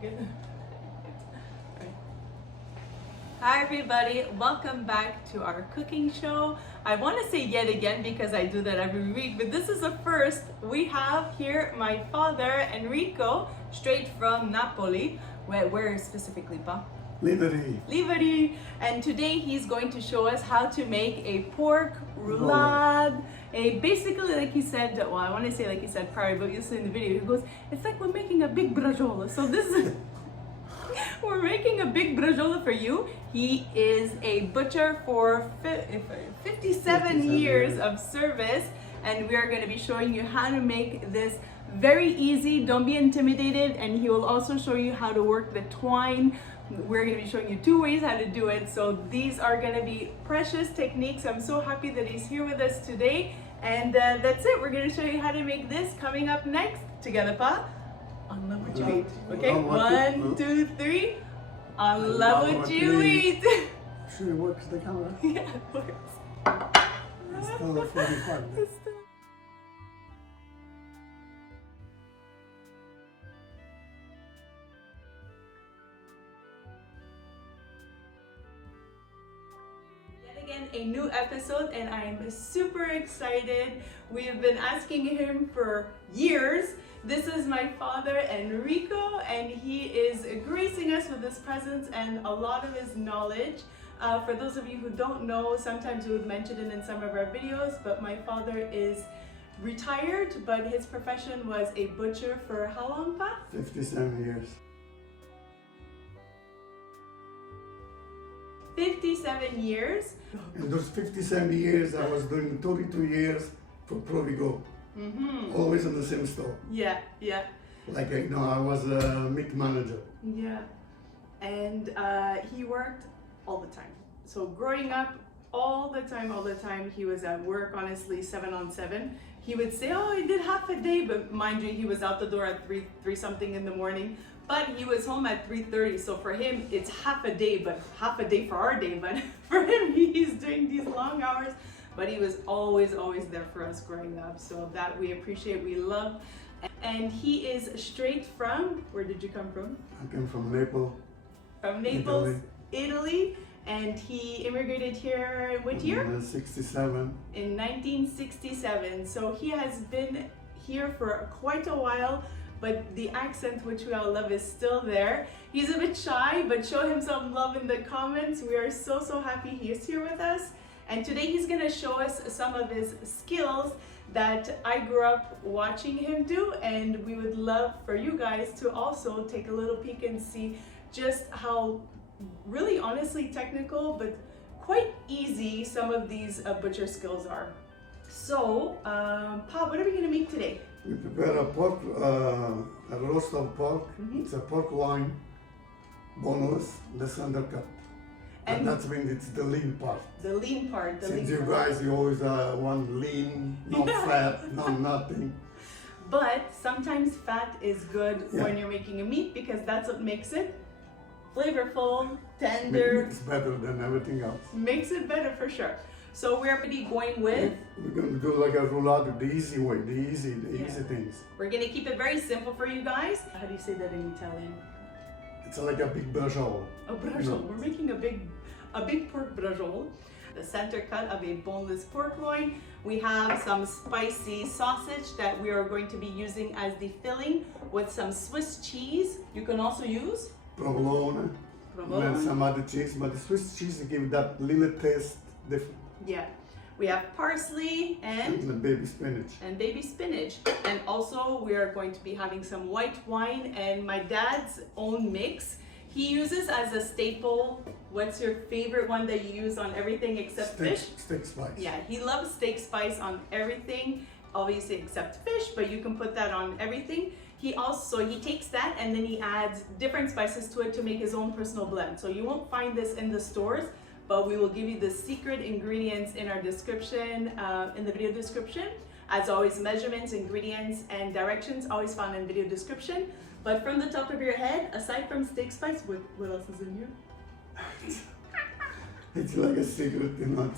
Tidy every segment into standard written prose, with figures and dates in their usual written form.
Good. Hi everybody, welcome back to our cooking show. I want to say yet again because I do that every week, but this is the first. We have here my father, Enrico, straight from Napoli. Where specifically, Pa? Liveri. And today he's going to show us how to make a pork roulade. Basically, like he said, well, I want to say like he said prior, but you'll see in the video, he goes, it's like we're making a big braciole. So this is, we're making a big braciole for you. He is a butcher for 57 years of service, and we are going to be showing you how to make this very easy. Don't be intimidated, and he will also show you how to work the twine. We're going to be showing you 2 ways how to do it. So these are going to be precious techniques. I'm so happy that he's here with us today. And that's it. We're going to show you how to make this coming up next. Together, Pa? On Love What You Eat. Okay, 1, 2, 3. On Love What You Eat. Sure it works the camera? Yeah, it works. It's still 45. A new episode, and I am super excited. We have been asking him for years. This is my father Enrico, and he is gracing us with his presence and a lot of his knowledge. For those of you who don't know, sometimes we would mention it in some of our videos, but my father is retired, but his profession was a butcher for how long, Pa? 57 years. 57 years. In those 57 years, I was doing 32 years for Provigo. Always in the same store. Yeah. Like, I was a meat manager. Yeah. And he worked all the time. So growing up, all the time, he was at work, honestly, 7 on 7. He would say, oh, I did half a day, but mind you, he was out the door at 3 something in the morning. But he was home at 3:30, so for him it's half a day, but half a day for our day. But for him, he's doing these long hours. But he was always there for us growing up. So that we appreciate, we love. And he is straight from, where did you come from? I came from Naples. From Naples, Italy. And he immigrated here in what year? In 67. In 1967. So he has been here for quite a while. But the accent, which we all love, is still there. He's a bit shy, but show him some love in the comments. We are so happy he is here with us. And today he's gonna show us some of his skills that I grew up watching him do. And we would love for you guys to also take a little peek and see just how really honestly technical, but quite easy some of these butcher skills are. So, Pa, what are we gonna make today? We prepare a pork, a roast of pork. It's a pork loin, boneless, that's undercut. And that's when it's the lean part. The lean part. Since you guys, you always want lean, no fat, no nothing. But sometimes fat is good when you're making a meat because that's what makes it flavorful, tender. It's better than everything else. Makes it better for sure. So we're going to be going with? We're going to do like a roulade, the easy way, the easy things. We're going to keep it very simple for you guys. How do you say that in Italian? It's like a big braciole. A braciole. You know. We're making a big pork braciole. The center cut of a boneless pork loin. We have some spicy sausage that we are going to be using as the filling with some Swiss cheese. You can also use? Provolone. And some other cheese, but the Swiss cheese gives that little taste different. Yeah, we have parsley and the baby spinach. And also we are going to be having some white wine and my dad's own mix. He uses as a staple. What's your favorite one that you use on everything except fish? Steak spice. Yeah, he loves steak spice on everything, obviously except fish, but you can put that on everything. He takes that and then he adds different spices to it to make his own personal blend. So you won't find this in the stores, but we will give you the secret ingredients in our description, in the video description. As always, measurements, ingredients, and directions always found in video description. But from the top of your head, aside from steak spice, what else is in here? It's like a secret, you know.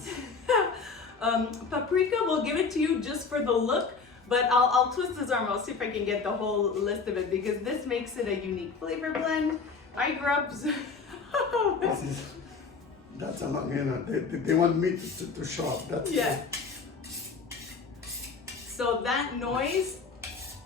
Paprika, we'll give it to you just for the look, But I'll twist his arm. I'll see if I can get the whole list of it because this makes it a unique flavor blend. I grew up. That's a long, you know, they want me to shop. That's yeah. So that noise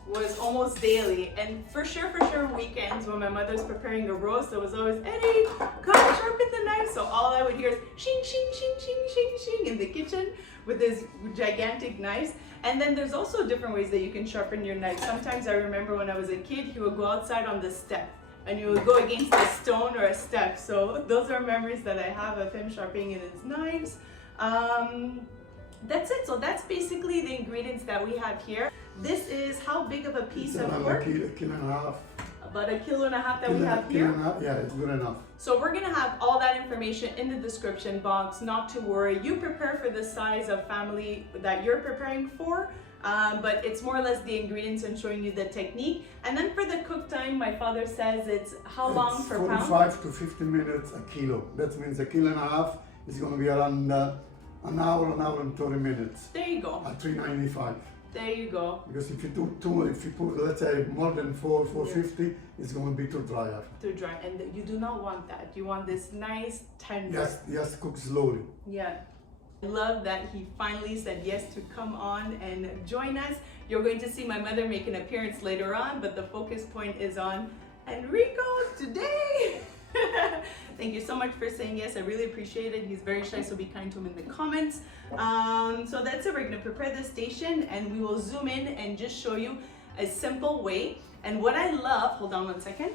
was almost daily, and for sure weekends when my mother's preparing a roast, it was always, Eddie, come sharpen the knife. So all I would hear is shing, shing, shing, shing, shing, shing in the kitchen with this gigantic knives. And then there's also different ways that you can sharpen your knife. Sometimes I remember when I was a kid, he would go outside on the step and you would go against a stone or a step. So those are memories that I have of him sharpening his knives. That's it. So that's basically the ingredients that we have here. This is how big of a piece of pork? A kilo and a half. About a kilo and a half that we have here. Yeah, it's good enough. So we're gonna have all that information in the description box. Not to worry. You prepare for the size of family that you're preparing for. But it's more or less the ingredients and showing you the technique. And then for the cook time, my father says it's how long per pound? 45 to 50 minutes a kilo. That means a kilo and a half is going to be around an hour and 30 minutes. There you go. At 395. There you go. Because if you do if you put, let's say, more than 450, it's going to be too dry. Too dry, and you do not want that. You want this nice tender. Yes, cook slowly. Yeah. I love that he finally said yes to come on and join us. You're going to see my mother make an appearance later on, but the focus point is on Enrico today. Thank you so much for saying yes. I really appreciate it. He's very shy, so be kind to him in the comments. So that's it. We're going to prepare the station and we will zoom in and just show you a simple way. And what I love, hold on one second.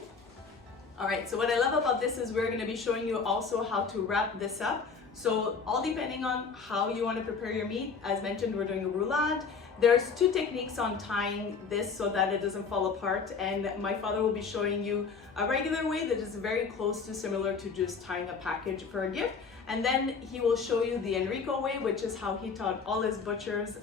All right, so what I love about this is we're going to be showing you also how to wrap this up. So all depending on how you want to prepare your meat. As mentioned, we're doing a roulade. There's two techniques on tying this so that it doesn't fall apart, and my father will be showing you a regular way that is very close to similar to just tying a package for a gift, and then he will show you the Enrico way, which is how he taught all his butchers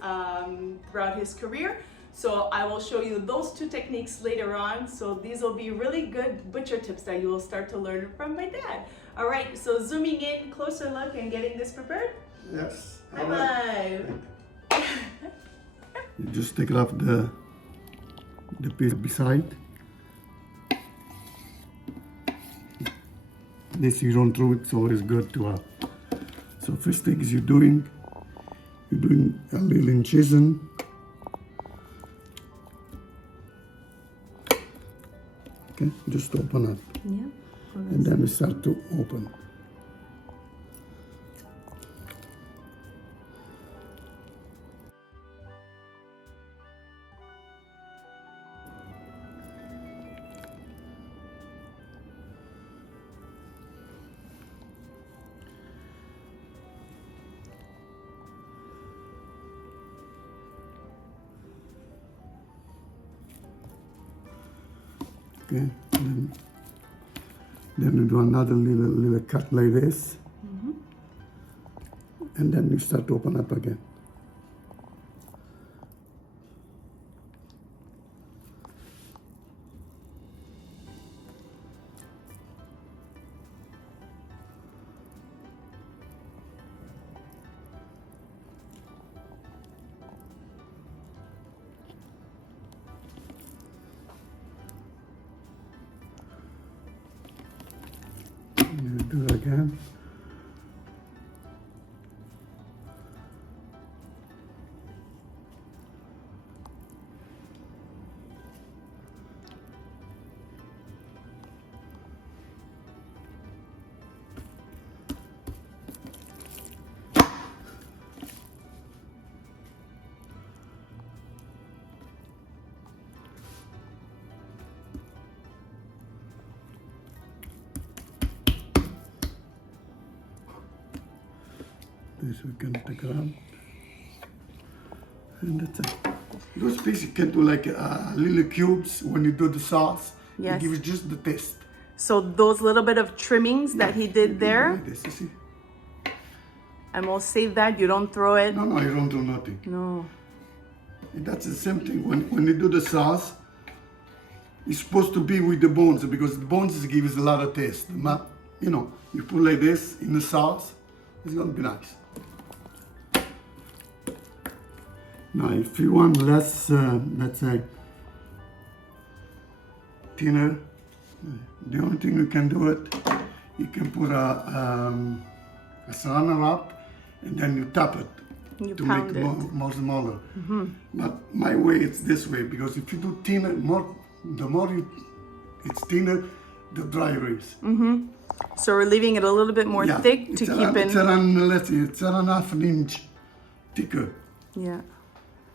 throughout his career. So I will show you those two techniques later on. So these will be really good butcher tips that you will start to learn from my dad. All right, so zooming in, closer look and getting this prepared. Yes. Bye-bye. You just take off the piece beside. This you don't throw it, so it's good to have. So first thing is you're doing a little incision. Okay, just open it. Yeah. And then we start to open. Okay, then you do another little cut like this, and then you start to open up again. You do it again. This we can take around, and that's it. Those pieces you can do like little cubes when you do the sauce. Yes. It gives just the taste. So those little bit of trimmings that he did there, Like this, you see? and we'll save that. You don't throw it. No, you don't do nothing. No. And that's the same thing. When you do the sauce, it's supposed to be with the bones because the bones gives a lot of taste. You know, you put like this in the sauce, it's gonna be nice. Now, if you want less, let's say, thinner, the only thing you can do it, you can put a Serrano wrap and then you tap it You to pound make it. more smaller. But my way it's this way, because if you do thinner, the more it's thinner, the drier it is. So we're leaving it a little bit more thick to keep it's in. around, let's see, it's around half an inch thicker. Yeah.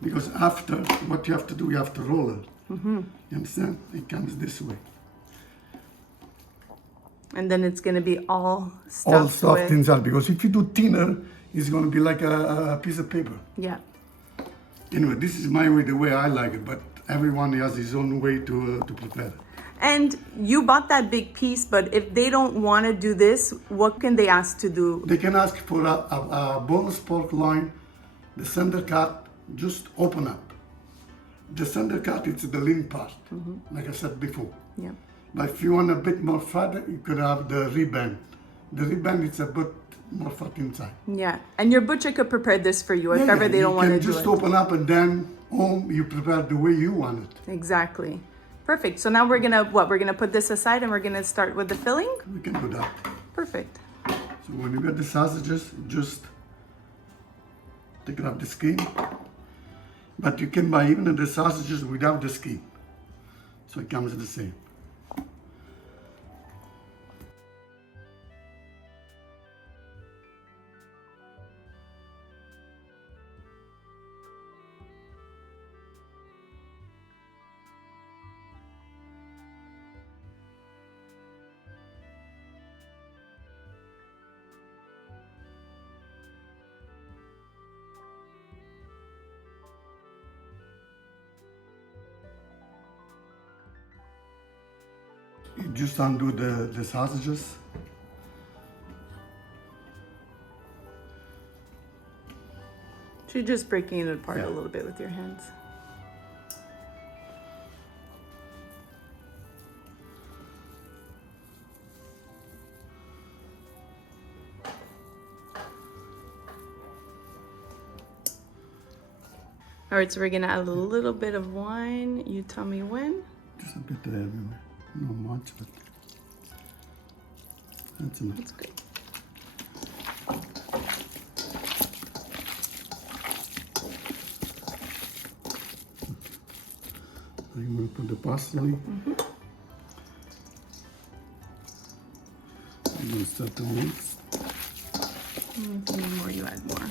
Because after, what you have to do, you have to roll it. You understand? It comes this way. And then it's going to be all stuffed All stuffed with. inside, because if you do thinner, it's going to be like a piece of paper. Yeah. Anyway, this is my way, the way I like it, but everyone has his own way to prepare it. And you bought that big piece, but if they don't want to do this, what can they ask to do? They can ask for a boneless pork loin, the center cut, just open up. The center cut, it's the lean part, like I said before. Yeah. But if you want a bit more fat, you could have the rib-end. The rib-end, it's a bit more fat inside. Yeah. And your butcher could prepare this for you if Yeah, ever they don't want to You do can just it. open up and then home you prepare the way you want it. Exactly. Perfect. So now we're going to, what? We're going to put this aside and we're going to start with the filling? We can do that. Perfect. So when you get the sausages, just take it off the skin. But you can buy even the sausages without the skin. So it comes the same. You just undo the sausages. So you're just breaking it apart Yeah. a little bit with your hands. All right, so we're gonna add a little bit of wine. You tell me when. Just a bit everywhere. Not much, but that's enough. That's good. I'm going to put the parsley. I'm going to start to mix. If you need more, you add more.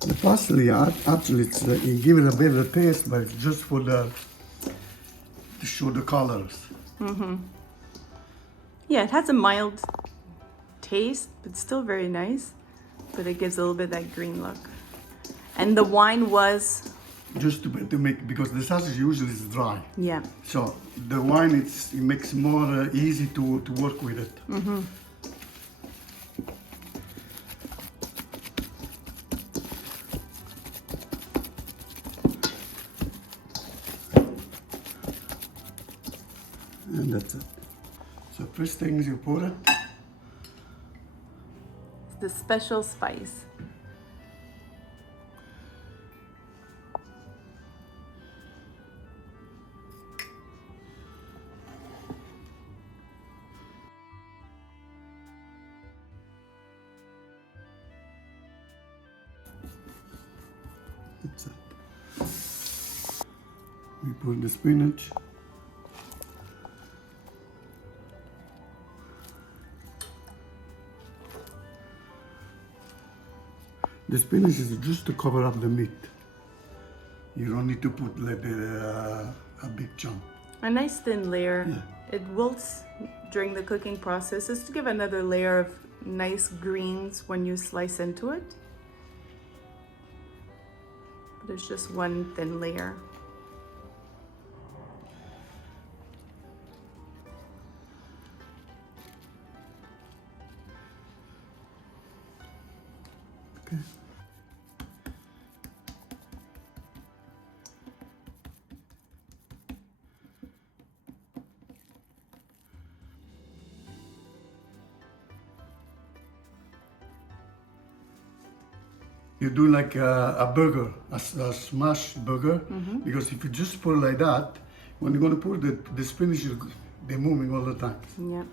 The parsley, actually, you give it a bit of taste, but it's just for to show the colors. Yeah, it has a mild taste, but still very nice. But it gives a little bit of that green look. And the wine was, Just to make, because the sausage usually is dry. yeah. So the wine, it makes more easy to work with it. And that's it. So first things you put it. The special spice. That's it. We put the spinach. The spinach is just to cover up the meat. You don't need to put like a big chunk. A nice thin layer. Yeah. It wilts during the cooking process just to give another layer of nice greens when you slice into it. But it's just one thin layer. Okay. You do like a burger, a smashed burger, because if you just pour like that, when you're gonna pour the spinach, they're moving all the time. Yep.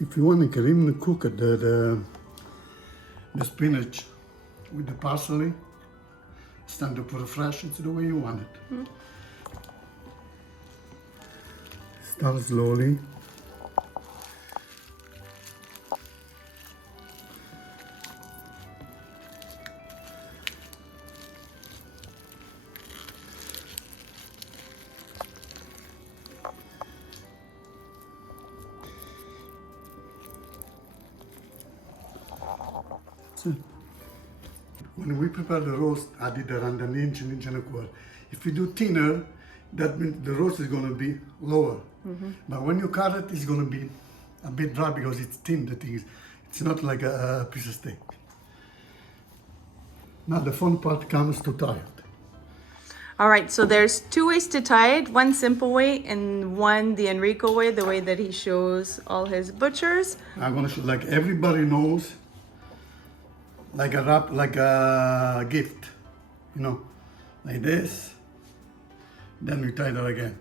If you want, you can even cook it, the spinach with the parsley. It's time to put it fresh. It's the way you want it. Start slowly. When we prepare the roast, I did around an inch and a quarter. If you do thinner, that means the roast is going to be lower. But when you cut it, it's going to be a bit dry because it's thin. The thing is, it's not like a piece of steak. Now the fun part comes to tie it. All right, so there's two ways to tie it. One simple way and one the Enrico way, the way that he shows all his butchers. I'm going to show, like everybody knows, like a wrap, like a gift, you know, like this. Then we tie it again.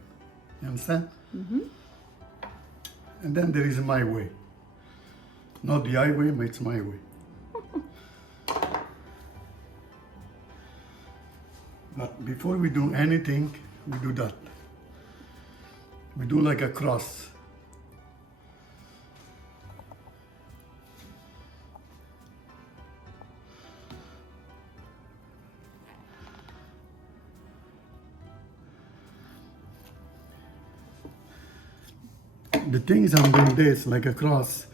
You understand? And then there is my way. Not the highway, but it's my way. But before we do anything, we do that. We do like a cross. The thing is, I'm doing this like a cross.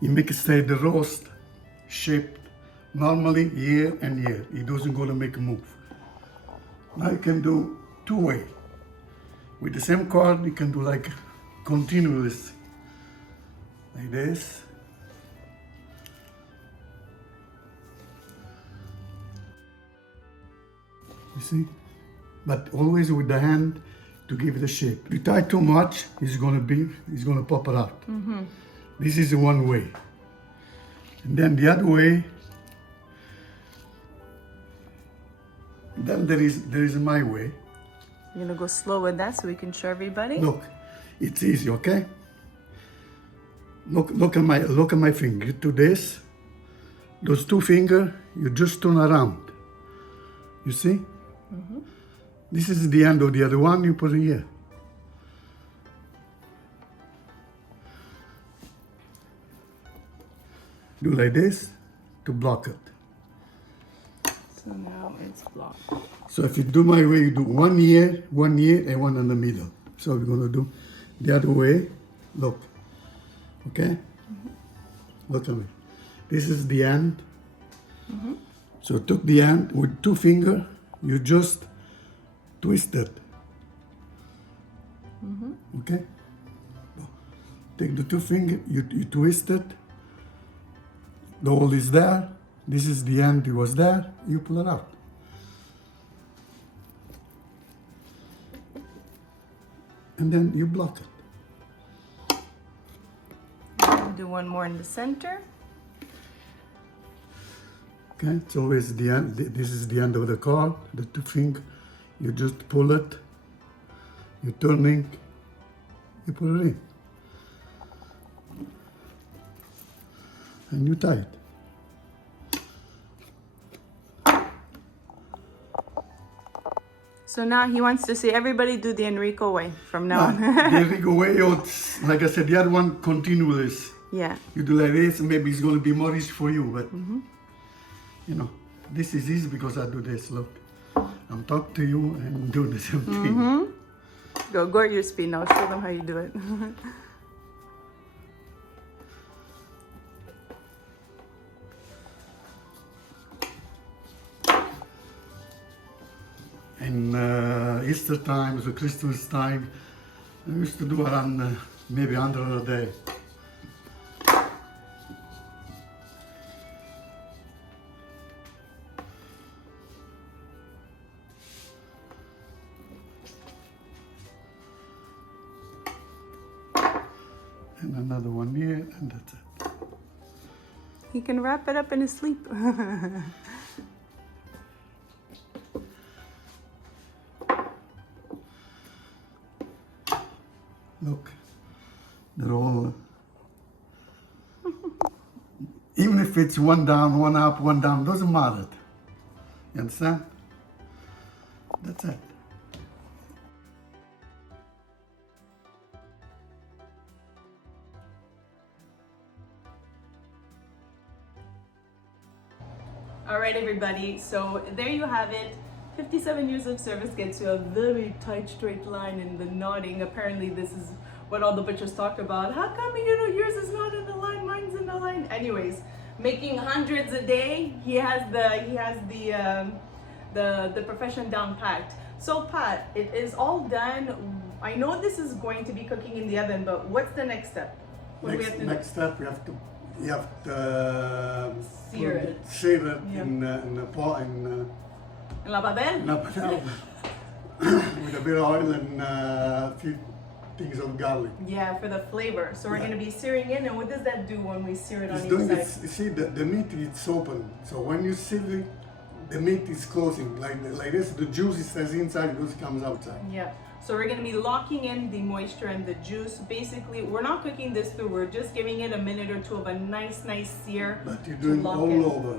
You make it stay the roast shaped normally year and year. It doesn't gonna make a move. Now you can do two way. With the same cord, you can do like continuous, like this. You see? But always with the hand to give it a shape. If you tie too much, it's gonna pop it out. This is the one way. And then the other way, then there is my way. You're gonna go slow with that so we can show everybody. Look, it's easy, okay? Look at my finger. To this, those two fingers, you just turn around. You see? This is the end of the other one. You put it here. Do like this to block it. So now it's blocked. So if you do my way, you do 1 year, 1 year, and one in the middle. So we're gonna do the other way. Look, okay? Look at me. This is the end. So took the end with two fingers. You just twist it. Okay? Take the two fingers. You twist it. The hole is there. This is the end. It was there. You pull it out. And then you block it. Do one more in the center. Okay, it's always the end. This is the end of the cord. The two fingers. You just pull it. You're turning. You put it in. And you tie it. So now he wants to see everybody do the Enrico way from now on. There we go. Like I said, the other one continuous. Yeah. You do like this, maybe it's going to be more easy for you, but you know, this is easy because I do this. Look, I'm talking to you and do the same thing. Go at your speed now. Show them how you do it. And Easter time, so Christmas time, I used to do around maybe 100 a day. And another one here, and that's it. He can wrap it up in his sleep. Look, they're all, even if it's one down, one up, one down, doesn't matter. You understand? That's it. All right, everybody. So there you have it. 57 years of service gets you a very tight straight line in the knotting. Apparently this is what all the butchers talk about. How come, you know, yours is not in the line, mine's in the line? Anyways, making hundreds a day, he has the profession down packed. So Pat, it is all done. I know this is going to be cooking in the oven, but what's the next step? What do we have to Next step, you have to Sear it. Sear it Yeah. in a pot, in la babel? with a bit of oil and a few things of garlic. Yeah, for the flavor. So we're Yeah. going to be searing it, and what does that do when we sear it on It's each doing side? it, you see, the meat is open. So when you sear it, the meat is closing. Like this, the juice stays inside, the juice comes outside. Yeah. So we're going to be locking in the moisture and the juice. Basically, we're not cooking this through. We're just giving it a minute or two of a nice sear. But you're to doing lock all in over.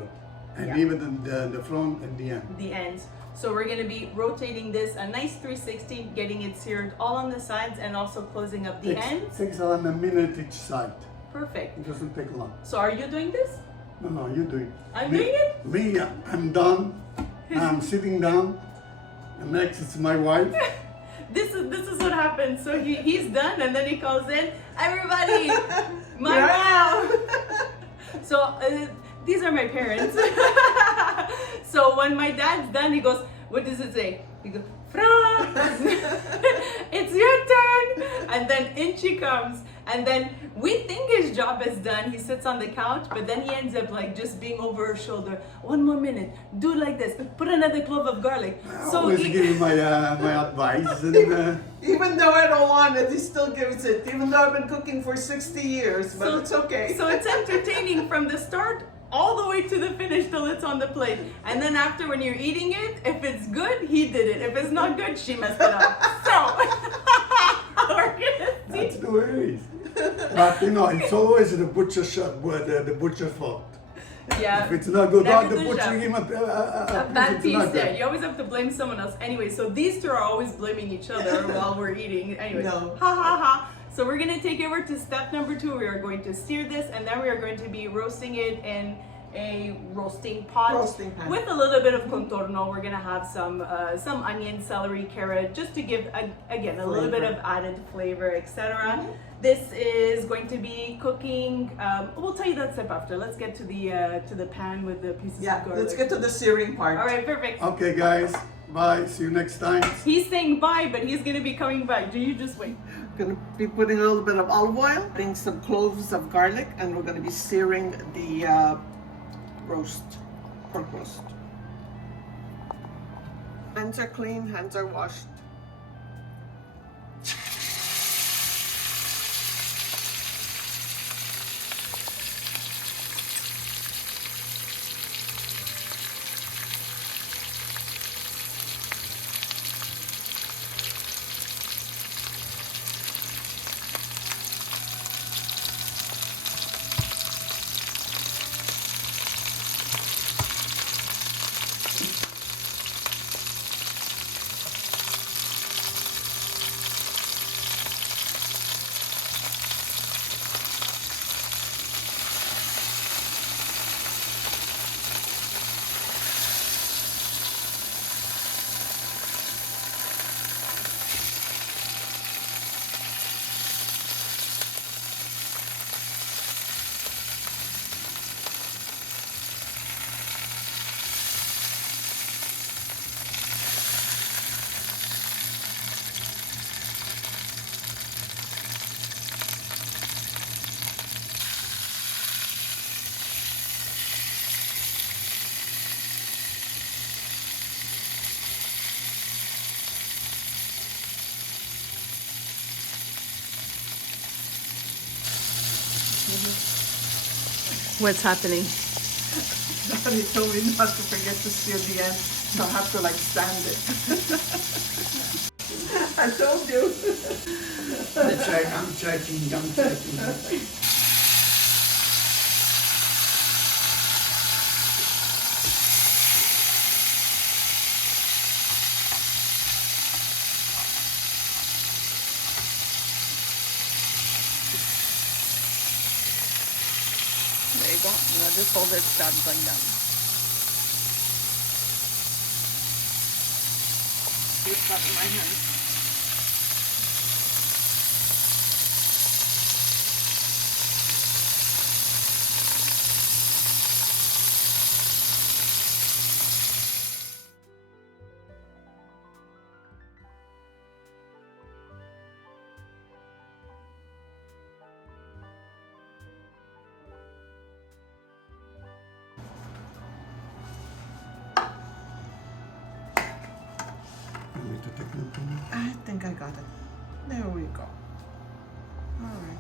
And Yeah. even the front and the end. the ends. So we're going to be rotating this a nice 360, getting it seared all on the sides and also closing up the ends. Takes around a minute each side. Perfect. It doesn't take long. So are you doing this? No, you're doing it. I'm doing it? Me, I'm done. I'm sitting down. And next is my wife. This is what happens. So he's done, and then he calls in, everybody, my mom. So these are my parents. So when my dad's done, he goes, what does it say? He goes, Franz, it's your turn. And then in she comes. And then we think his job is done. He sits on the couch, but then he ends up like just being over her shoulder. 1 more minute, do like this, put another clove of garlic. I always give him my advice. And, Even though I don't want it, he still gives it. Even though I've been cooking for 60 years, but it's okay. So it's entertaining from the start all the way to the finish till it's on the plate. And then after, when you're eating it, if it's good, he did it. If it's not good, she messed it up. So we're gonna see. that's the way it is. But you know, it's always the butcher shot, the butcher fault. Yeah. If it's not good, Never the the butcher chef. give him A bad it's piece not there. good. You always have to blame someone else. Anyway, so these two are always blaming each other while we're eating. Anyway, No. ha ha ha. So we're gonna take over to step number 2. We are going to sear this, and then we are going to be roasting it in a roasting pot Roasting pan. with a little bit of contorno. We're gonna have some onion, celery, carrot, just to give again a little bit of added flavor, etc. This is going to be cooking. We'll tell you that step after. Let's get to the pan with the pieces Yeah, of garlic. let's get to the searing part. All right, perfect. Okay, guys. Bye. See you next time. He's saying bye, but he's gonna be coming back. Do you just wait? Gonna be putting a little bit of olive oil, putting some cloves of garlic, and we're gonna be searing the pork roast. Hands are clean, hands are washed. What's happening? Somebody told me not to forget to sear the end, so I have to like stand it. I told you. I'm checking. There you go. Now just hold it flat like that. It's got in my hand. I think I got it. There we go. All right.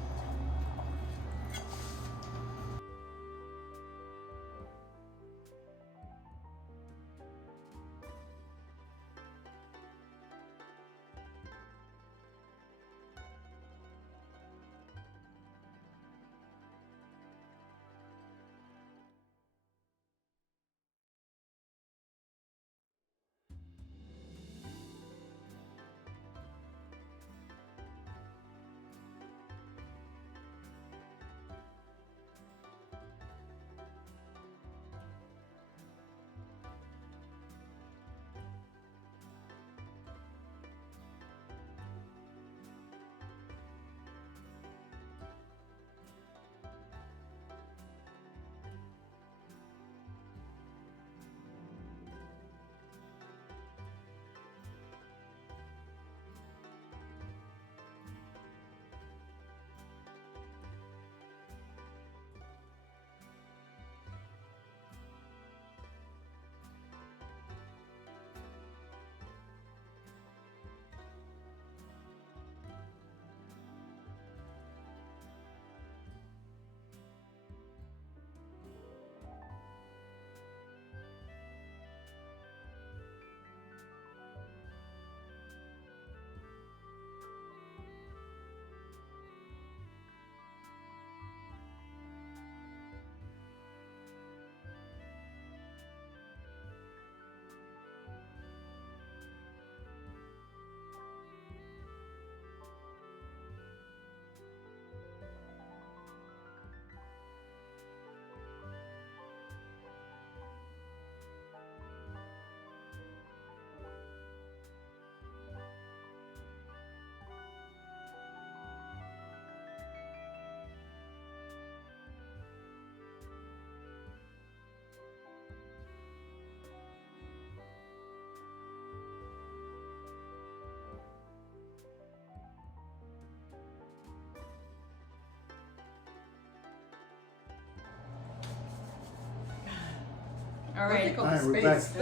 All right. Look All at right, we're the space.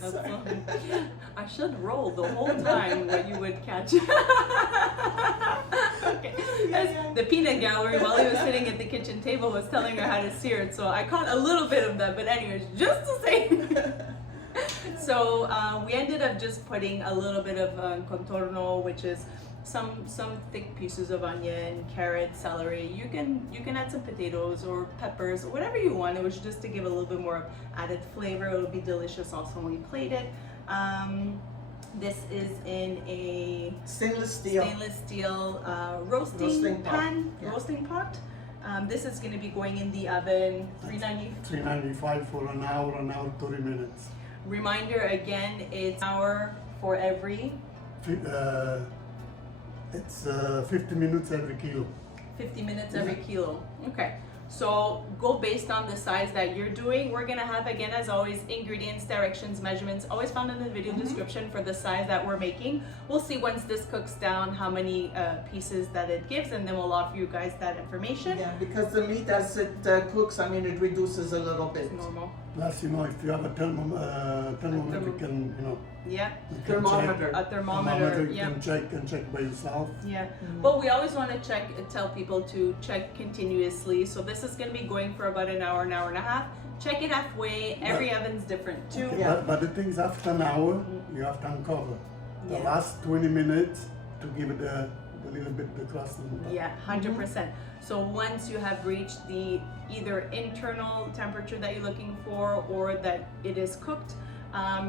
That's fine. I should roll the whole time what you would catch. Okay. The peanut gallery, while he was sitting at the kitchen table, was telling her how to sear it, so I caught a little bit of that. But anyways, just to say. So we ended up just putting a little bit of contorno, which is some thick pieces of onion, carrot, celery. You can add some potatoes or peppers or whatever you want. It was just to give a little bit more added flavor. It'll be delicious also when we plate it. This is in a Stainless steel. roasting pot. pan, Yeah. roasting pot. This is going to be going in the oven 395 for an hour, 30 minutes. Reminder again, it's an hour for every It's 50 minutes every kilo. 50 minutes every kilo. Okay, so go based on the size that you're doing. We're gonna have, again, as always, ingredients, directions, measurements, always found in the video description for the size that we're making. We'll see once this cooks down how many pieces that it gives, and then we'll offer you guys that information. Yeah, because the meat as it cooks, I mean, it reduces a little bit. Normal. Plus, if you have a thermometer, you can, Yeah. you can Thermometer. A thermometer. you Yeah. can check by yourself. Yeah, but we always want to tell people to check continuously. So this is going to be going for about an hour and a half. Check it halfway. Every oven's different too. Okay, Yeah. but the things after an hour, you have to uncover. The Yeah. last 20 minutes to give it the little bit the crust on the top. Yeah, 100%. So once you have reached the either internal temperature that you're looking for or that it is cooked,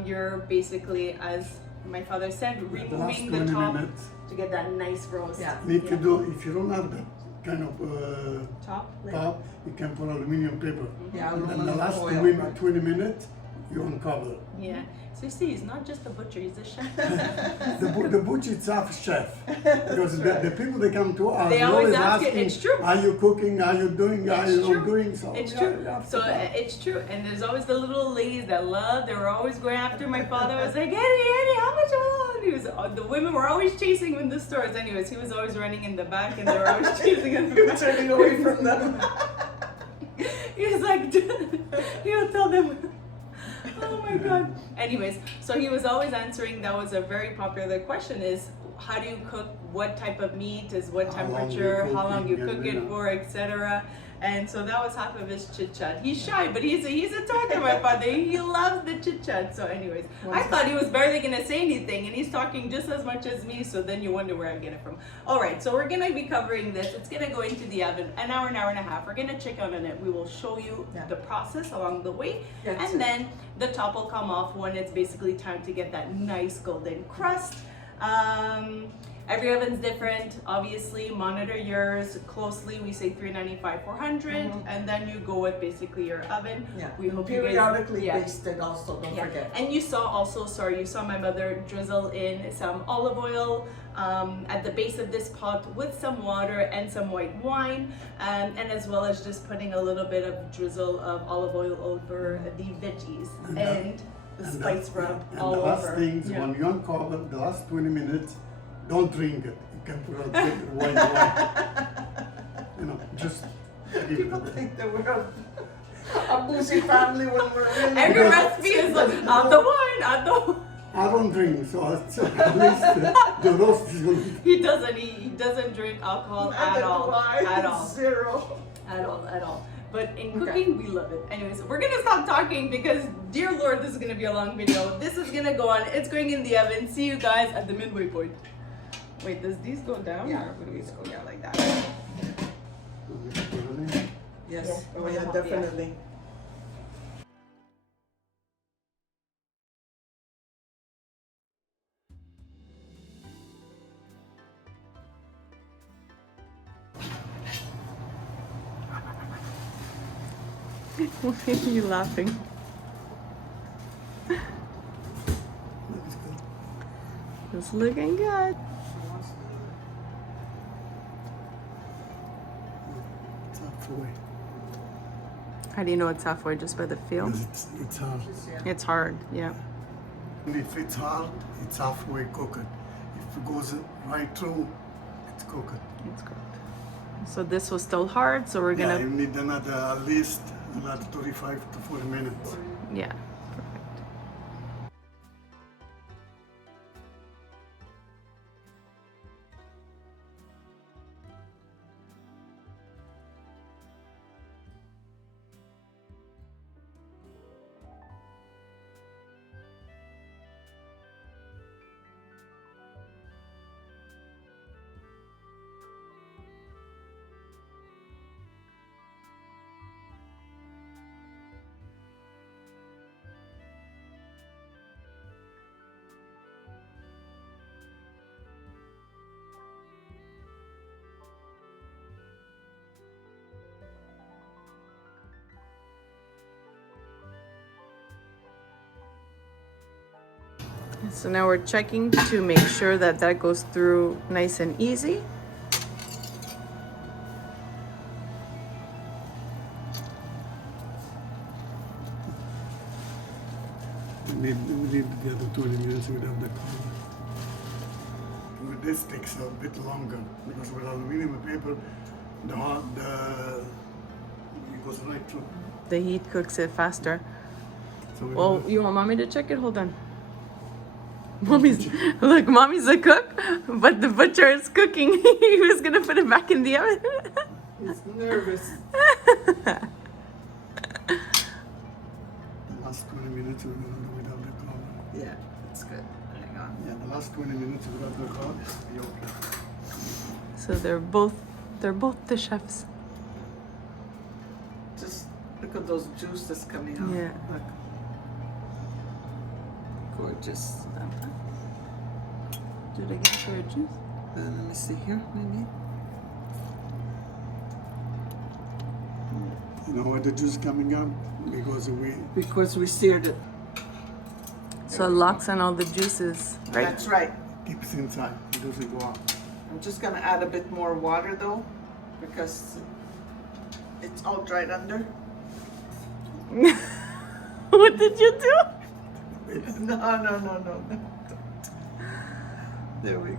you're basically, as my father said, The last removing 20 the top minutes. to get that nice roast. Yeah. And if you don't have that kind of Top. lid. top, you can put aluminum paper. Yeah, And then the aluminum last foil, 20, right. 20 minutes, you uncover. Yeah. So you see, he's not just a butcher; he's a chef. The butcher itself is chef. Because the people that come to us, They they're always always ask it. asking, It's true. are you cooking, are you doing, are It's you true. not doing? So It's yeah, true. you have to So tell. it's true. And there's always the little ladies that love. They were always going after my father. I was like, Eddie, how much? And he was. The women were always chasing him in the stores. Anyways, he was always running in the back, and they were always chasing him. In the back. Turning away from them. He was like, he'll tell them. Oh my God. Anyways, so he was always answering. That was a very popular question: is how do you cook? What type of meat is what How long you temperature? How long you cooking, cook and, it for, etc. And so that was half of his chit chat. He's shy, but he's a talker, my father. He loves the chit chat. So, anyways, I thought he was barely gonna say anything, and he's talking just as much as me. So then you wonder where I get it from. All right, so we're gonna be covering this. It's gonna go into the oven an hour and a half. We're gonna check out on it. We will show you Yeah. the process along the way, That's and it. then the top will come off when it's basically time to get that nice golden crust. Every oven's different. Obviously, monitor yours closely. We say 395, 400, and then you go with basically your oven. Yeah. We hope you guys. Periodically Yeah. basted also, don't Yeah. forget. And you saw my mother drizzle in some olive oil at the base of this pot with some water and some white wine, and as well as just putting a little bit of drizzle of olive oil over the veggies and the spice rub all And the last over. things, Yeah. when you uncover, the last 20 minutes, don't drink it. You can put a bit of white wine. Just give People it. think that we're a boozy family when we're really Every recipe is like, add the wine, add the. I don't drink, so at least the roast is going to be. He doesn't drink alcohol at all, at all. Zero. At all. But in cooking, we love it. Anyways, we're gonna stop talking because, dear Lord, this is gonna be a long video. This is gonna go on. It's going in the oven. See you guys at the midway point. Wait, does these go down? Yeah. Or would these go down like that? Yes. Yeah. Oh yeah, definitely. Why are you laughing? It's looking good. It's halfway. How do you know it's halfway? Just by the feel? Because it's hard. It's hard, yeah. And if it's hard, it's halfway cooked. If it goes right through, it's cooked. It's good. So this was still hard, so we're Yeah, you gonna, need at least another 35 to 40 minutes. yeah. So now we're checking to make sure that that goes through nice and easy. We need the other 20 minutes without the color. With this takes a bit longer because with aluminum paper, it goes right through. The heat cooks it faster. So we Well, will- you want mommy to check it? Hold on. Mommy's look, mommy's a cook, but the butcher is cooking. He was gonna put it back in the oven. He's nervous. the last 20 minutes we're gonna do without the cover. Yeah, it's good. Hang on. Yeah, the last 20 minutes without the cover, be okay. So they're both the chefs. Just look at those juices coming out. Yeah. Look. Gorgeous. Do they get your juice? Let me see here, maybe. You know why the juice coming out? Because we seared it. So it locks in all the juices, right? That's right. keeps inside, it doesn't go out. I'm just gonna add a bit more water though, because it's all dried under. What did you do? No. There we go.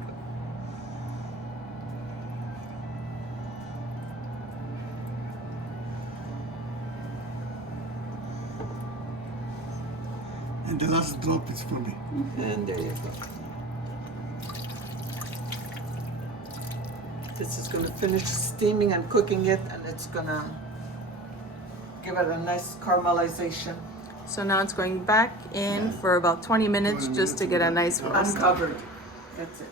And the last drop is for me. And there you go. This is going to finish steaming and cooking it, and it's going to give it a nice caramelization. So now it's going back in for about 20 minutes just to get a nice roast. Uncovered. That's it.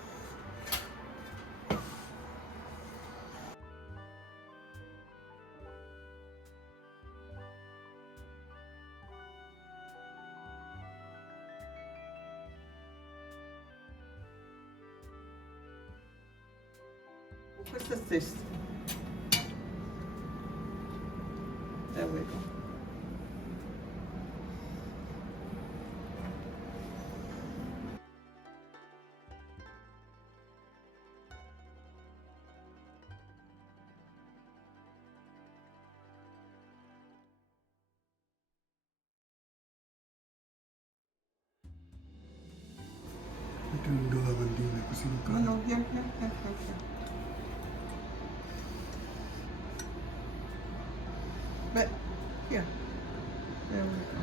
What's this? There we go. Ito yung lavandina ko sinuka. No, here. But here. There we go.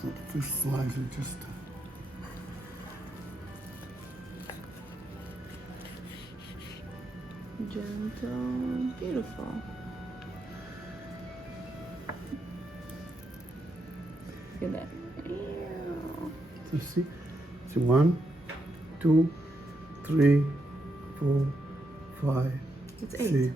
So the first slice is just Gentle, beautiful. Look at that. so see 1, 2, 3, 4, 5, It's 6. 8.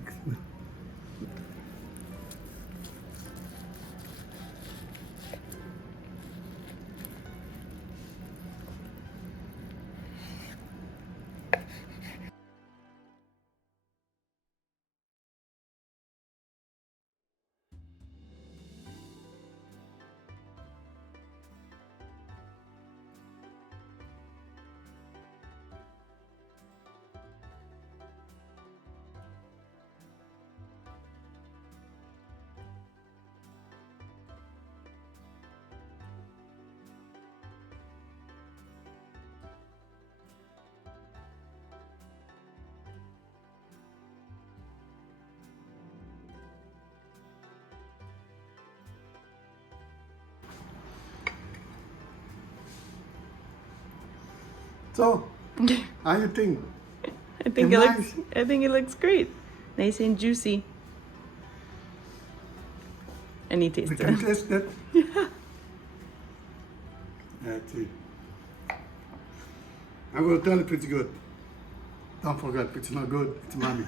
So, how you think? I think It it looks. nice. I think it looks great, nice and juicy. Any taste? We can taste that. Yeah. That's it. I will tell if it's good. Don't forget, if it's not good, it's mommy.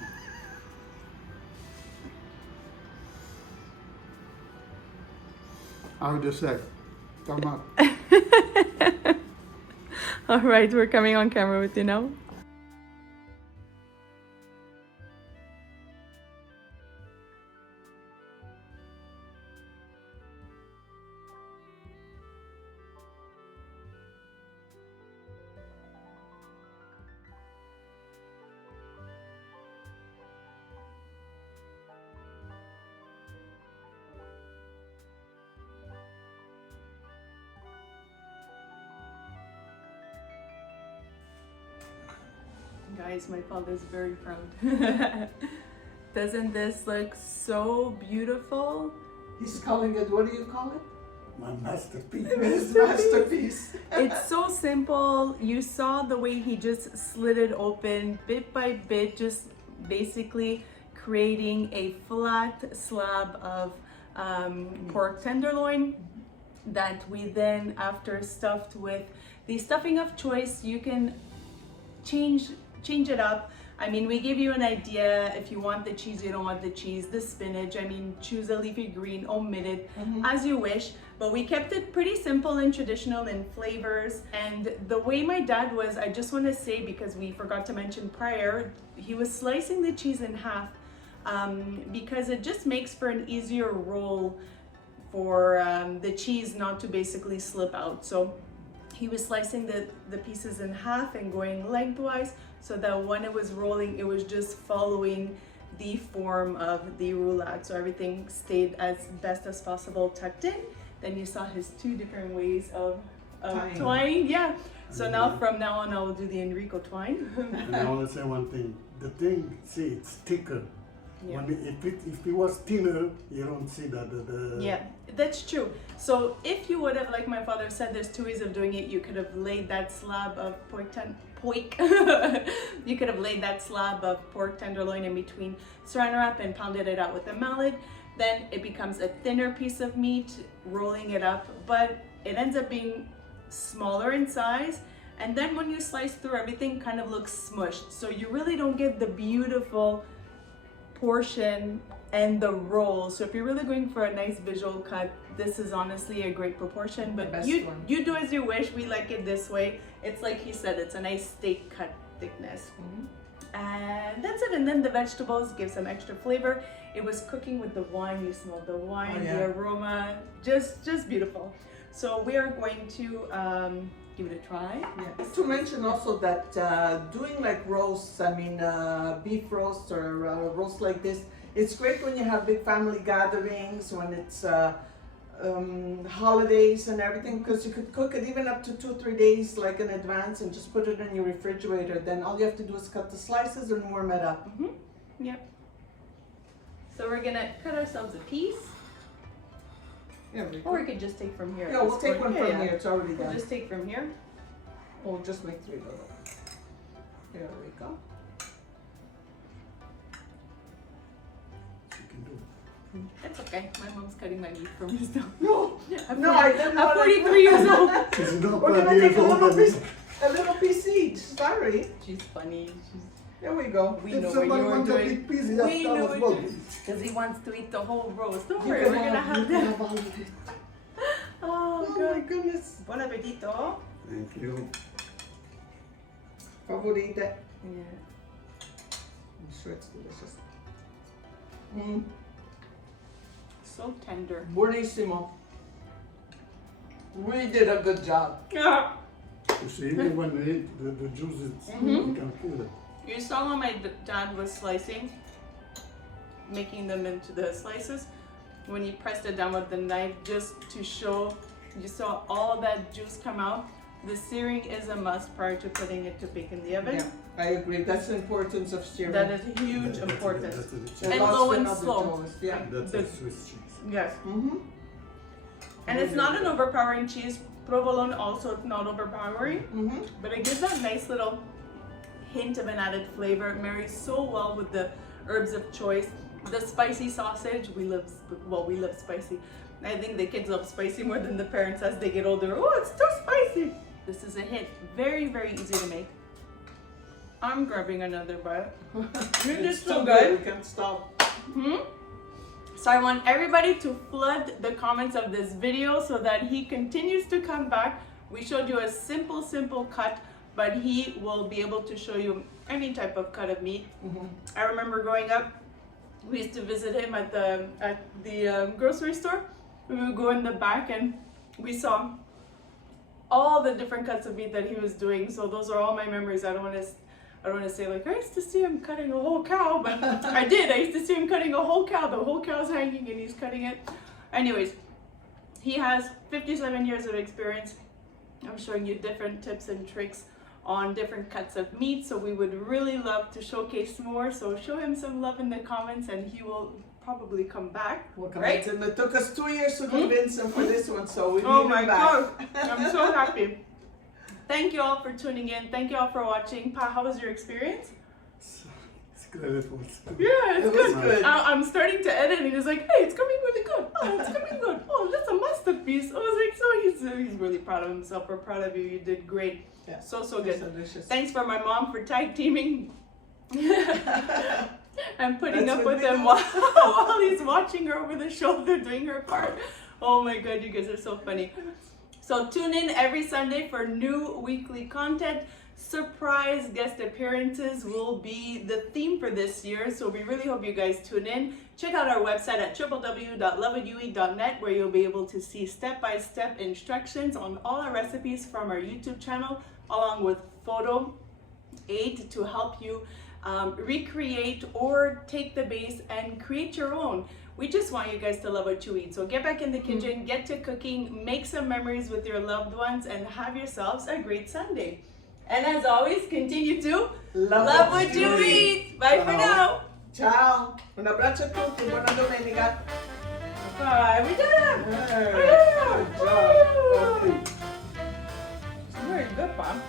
I would just say, come up. All right, we're coming on camera with you now. Guys, my father's very proud. Doesn't this look so beautiful? He's calling it, what do you call it? My masterpiece. His masterpiece. It's so simple. You saw the way he just slid it open bit by bit, just basically creating a flat slab of pork tenderloin that we then, after stuffed with the stuffing of choice, you can change it up. I mean, we give you an idea. If you want the cheese, you don't want the cheese, the spinach, I mean, choose a leafy green, omit it, as you wish. But we kept it pretty simple and traditional in flavors. And the way my dad was, I just want to say, because we forgot to mention prior, he was slicing the cheese in half because it just makes for an easier roll for the cheese not to basically slip out. So he was slicing the pieces in half and going lengthwise, so that when it was rolling, it was just following the form of the roulade. So everything stayed as best as possible tucked in. Then you saw his two different ways of twine. Yeah. So now, from now on, I will do the Enrico twine. And I want to say one thing. The thing, see, it's thicker. Yeah. If it was thinner, you don't see that. Yeah, that's true. So if you would have, like my father said, there's two ways of doing it. You could have laid that slab of you could have laid that slab of pork tenderloin in between saran wrap and pounded it out with a mallet. Then it becomes a thinner piece of meat, rolling it up, but it ends up being smaller in size. And then when you slice through, everything kind of looks smushed. So you really don't get the beautiful portion and the roll. So if you're really going for a nice visual cut, this is honestly a great proportion, but you do as you wish. We like it this way. It's like he said, it's a nice steak cut thickness. And that's it. And then the vegetables give some extra flavor. It was cooking with the wine. You smelled the wine, the aroma, just beautiful. So we are going to give it a try. Yeah. To mention also that doing like roasts, I mean beef roast or roast like this, it's great when you have big family gatherings, when it's holidays and everything, because you could cook it even up to 2-3 days like in advance and just put it in your refrigerator. Then all you have to do is cut the slices and warm it up. Yep. So we're gonna cut ourselves a piece. Yeah, Or we could just take from here. Yeah, we'll take one from here. It's already We'll done. just take from here. We'll just make 3 little. There we go. You can do it. It's okay. My mom's cutting my meat for me still. No, I'm no, I didn't. I'm 43 years old. She's not We're gonna 30 years take a old little and- piece, a little piece each. Sorry. She's funny. There we go. We If know what somebody you were wants a doing. big piece, you We have to know have a what small you- piece. Because he wants to eat the whole roast. Don't You worry, can we're gonna have you can that. all of it. Oh, Oh good. my goodness. Buon appetito. Thank you. Favorite. Yeah. I'm sure it's delicious. So tender. Buonissimo. We did a good job. Yeah. You see, even when they eat the juice, you can feel it. You saw when my dad was slicing, making them into the slices. When he pressed it down with the knife, just to show, you saw all that juice come out. The searing is a must prior to putting it to bake in the oven. Yeah, I agree. That's the importance of searing. That is huge importance. That's a cheese. And lots low of and other slow. toast, Yeah. That's the- a Swiss cheese. Yes. Mm-hmm. And it's not an overpowering cheese. provolone also, it's not overpowering, Mm-hmm. but it gives that nice little hint of an added flavor. It marries so well with the herbs of choice. The spicy sausage, we love spicy. I think the kids love spicy more than the parents as they get older. Oh, it's too spicy. This is a hit. Very, very easy to make. I'm grabbing another bite. It is so good. We can't stop. So I want everybody to flood the comments of this video so that he continues to come back. We showed you a simple cut, but he will be able to show you any type of cut of meat. I remember growing up, we used to visit him at the grocery store. We would go in the back and we saw all the different cuts of meat that he was doing. So those are all my memories. I don't want to say like I used to see him cutting a whole cow, but I did. I used to see him cutting a whole cow. The whole cow's hanging and he's cutting it. Anyways, he has 57 years of experience. I'm showing you different tips and tricks on different cuts of meat. So we would really love to showcase more. So show him some love in the comments and he will probably come back. Right? And it took us 2 years to convince him for this one, so we need Oh him my back. God, I'm so happy. Thank you all for tuning in. Thank you all for watching. Pa, how was your experience? It's good. It was good. Yeah, it's It was good. good. I'm starting to edit and he's like, hey, it's coming really good. Oh, it's coming good. Oh, that's a masterpiece. I was like, so he's really proud of himself. We're proud of you. You did great. Yeah. So It's good. delicious. Thanks for my mom for tag teaming and putting That's up what with we him do. while he's watching her over the shoulder doing her part. Oh my God, you guys are so funny. So tune in every Sunday for new weekly content. Surprise guest appearances will be the theme for this year. So we really hope you guys tune in. Check out our website at www.loveandyoueat.net where you'll be able to see step-by-step instructions on all our recipes from our YouTube channel, along with photo aid to help you recreate or take the base and create your own. We just want you guys to love what you eat. So get back in the kitchen, get to cooking, make some memories with your loved ones, and have yourselves a great Sunday. And as always, continue to love what you eat. Bye for now. Ciao. Un abbraccio a tutti. Buona domenica. Bye. We did it. Good job. Woo. It's very good, Mom.